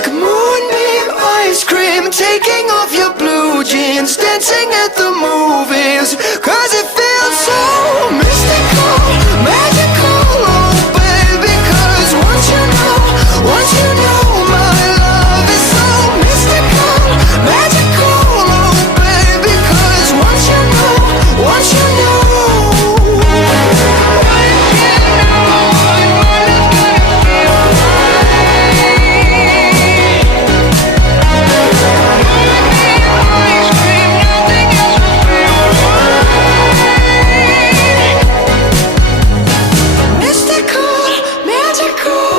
Moonbeam ice cream, taking off your blue jeans, dancing at the movies, 'cause it feels so mystical, magical, oh baby. 'Cause once you know my love is so mystical, magical, oh baby. 'Cause once you know mystical, magical,